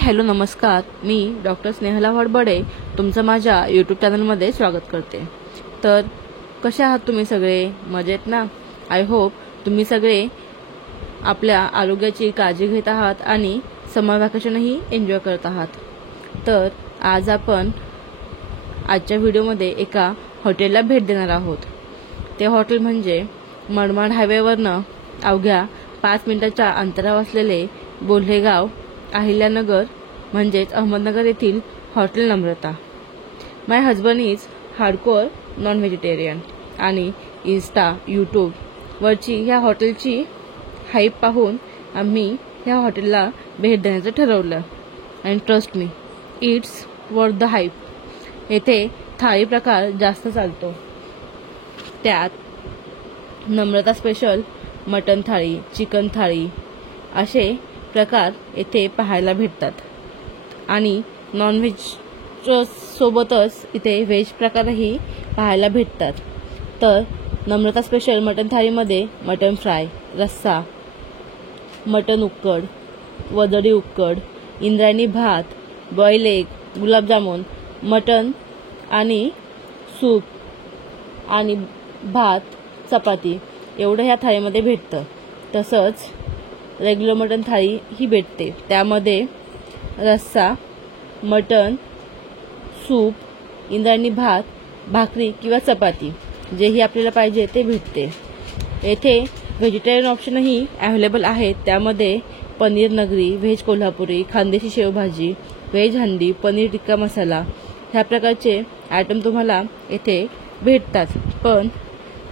Hello नमस्कार, मी doctor Snehala वडबडे तुमचं माझ्या यूट्यूब चॅनलमध्ये स्वागत करते। तर कसे आहात तुम्ही सगळे? मजेत ना? आय होप तुम्ही सगळे आपल्या आरोग्याची काळजी घेत आहात आणि समर व्हॅकेशनही एन्जॉय करत आहात। तर आज आपण आजच्या व्हिडिओमध्ये एका हॉटेलला भेट देणार आहोत। ते हॉटेल म्हणजे मनमाड हायवेवरनं अवघ्या 5 मिनिटाच्या अंतरावर असलेले बोल्हेगाव अहिल्यानगर म्हणजेच अहमदनगर येथील hotel Namrata. My husband is hardcore non vegetarian आणि इन्स्टा यूट्यूब वरची ह्या हॉटेलची हाईप पाहून आम्ही ह्या हॉटेलला भेट देण्याचं ठरवलं। And trust me, it's worth the hype. येथे थाळी प्रकार जास्त चालतो, त्यात नम्रता स्पेशल मटन थाळी, चिकन थाळी असे प्रकार येथे पाहायला भेटतात आणि नॉनव्हेज सोबतच इथे व्हेज प्रकारही पाहायला भेटतात। तर नम्रता स्पेशल मटन थाळीमध्ये मटन फ्राय, रस्सा, मटन उक्कड, वदडी उक्कड, इंद्रायणी भात, बॉईल एग, गुलाबजामुन, मटन आणि सूप आणि भात, चपाती एवढं ह्या थाळीमध्ये भेटतं। तसंच रेग्युलर मटन थाळी ही भेटते, त्यामध्ये रस्सा, मटन, सूप, इंद्रायणी भात, भाकरी किंवा चपाती जेही आपल्याला पाहिजे ते भेटते। येथे व्हेजिटेरियन ऑप्शनही अवेलेबल आहेत, त्यामध्ये पनीर नगरी, व्हेज कोल्हापुरी, खानदेशी शेवभाजी, व्हेज हंडी, पनीर टिक्का मसाला ह्या प्रकारचे आयटम तुम्हाला येथे भेटतात। पण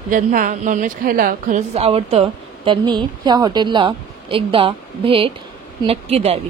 ज्यांना नॉनव्हेज खायला खरंच आवडतं त्यांनी ह्या हॉटेलला एकदा भेट नक्की द्यावी।